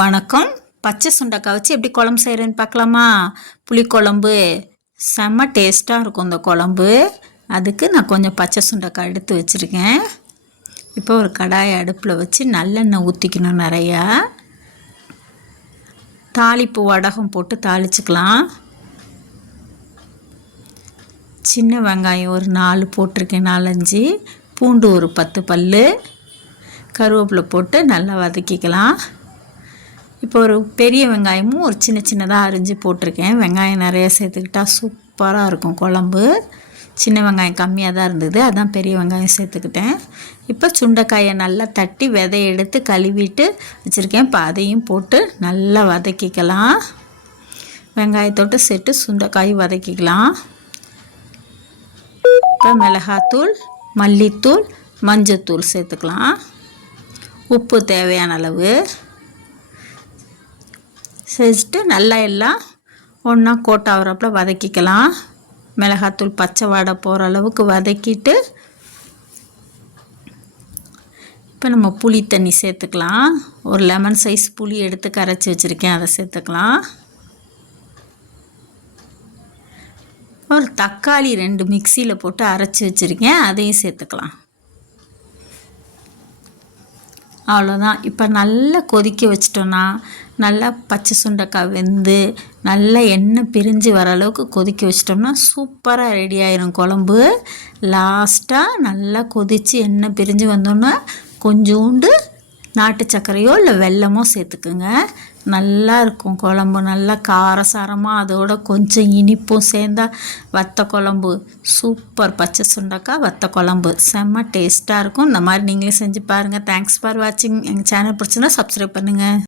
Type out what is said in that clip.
வணக்கம். பச்சை சுண்டைக்காய் வச்சு எப்படி குழம்பு செய்கிறேன்னு பார்க்கலாமா? புளிக்குழம்பு செம்ம டேஸ்ட்டாக இருக்கும் இந்த குழம்பு. அதுக்கு நான் கொஞ்சம் பச்சை சுண்டைக்காய் எடுத்து வச்சுருக்கேன். இப்போ ஒரு கடாயை அடுப்பில் வச்சு நல்லெண்ணெய் ஊற்றிக்கணும் நிறையா. தாளிப்பு வடகம் போட்டு தாளிச்சுக்கலாம். சின்ன வெங்காயம் ஒரு 4 போட்டிருக்கேன், 4-5. பூண்டு ஒரு 10 பல். கருவேப்பிலை போட்டு நல்லா வதக்கிக்கலாம். இப்போ ஒரு பெரிய வெங்காயமும் ஒரு சின்னதாக அரிஞ்சு போட்டிருக்கேன். வெங்காயம் நிறைய சேர்த்துக்கிட்டால் சூப்பராக இருக்கும் குழம்பு. சின்ன வெங்காயம் கம்மியாக தான் இருந்தது, அதான் பெரிய வெங்காயம் சேர்த்துக்கிட்டேன். இப்போ சுண்டைக்காயை நல்லா தட்டி விதைய எடுத்து கழுவிட்டு வச்சுருக்கேன். இப்போ அதையும் போட்டு நல்லா வதக்கிக்கலாம். வெங்காயத்தோட்டு சேர்த்து சுண்டைக்காய் வதக்கிக்கலாம். இப்போ மிளகாத்தூள், மல்லித்தூள், மஞ்சத்தூள் சேர்த்துக்கலாம். உப்பு தேவையான அளவு சேர்த்துட்டு நல்லா எல்லாம் ஒன்றா கோட்டாகிறப்பல வதக்கிக்கலாம். மிளகாத்தூள் பச்சை வாடை போகிற அளவுக்கு வதக்கிட்டு இப்போ நம்ம புளி தண்ணி சேர்த்துக்கலாம். ஒரு லெமன் சைஸ் புளி எடுத்து கரைச்சி வச்சுருக்கேன், அதை சேர்த்துக்கலாம். ஒரு தக்காளி 2 மிக்சியில் போட்டு அரைச்சி வச்சுருக்கேன், அதையும் சேர்த்துக்கலாம். அவ்வளோதான். இப்போ நல்லா கொதிக்க வச்சிட்டோன்னா நல்லா பச்சை சுண்டைக்காய் வெந்து நல்லா எண்ணெய் பிரிஞ்சு வர அளவுக்கு கொதிக்க வச்சிட்டோம்னா சூப்பராக ரெடி ஆயிரும் குழம்பு. லாஸ்ட்டாக நல்லா கொதித்து எண்ணெய் பிரிஞ்சு வந்தோன்னா கொஞ்சோண்டு நாட்டு சர்க்கரையோ இல்லை வெல்லமோ சேர்த்துக்குங்க. நல்லா இருக்கும் குழம்பு. நல்லா காரசாரமாக அதோட கொஞ்சம் இனிப்பும் சேர்ந்தா வத்த குழம்பு சூப்பர். பச்சை சுண்டைக்காய் வத்த குழம்பு செம்ம டேஸ்ட்டாக இருக்கும். இந்த மாதிரி நீங்களே செஞ்சு பாருங்கள். தேங்க்ஸ் ஃபார் வாட்சிங். எங்கள் சேனல் பிடிச்சிருந்தா சப்ஸ்கிரைப் பண்ணுங்கள்.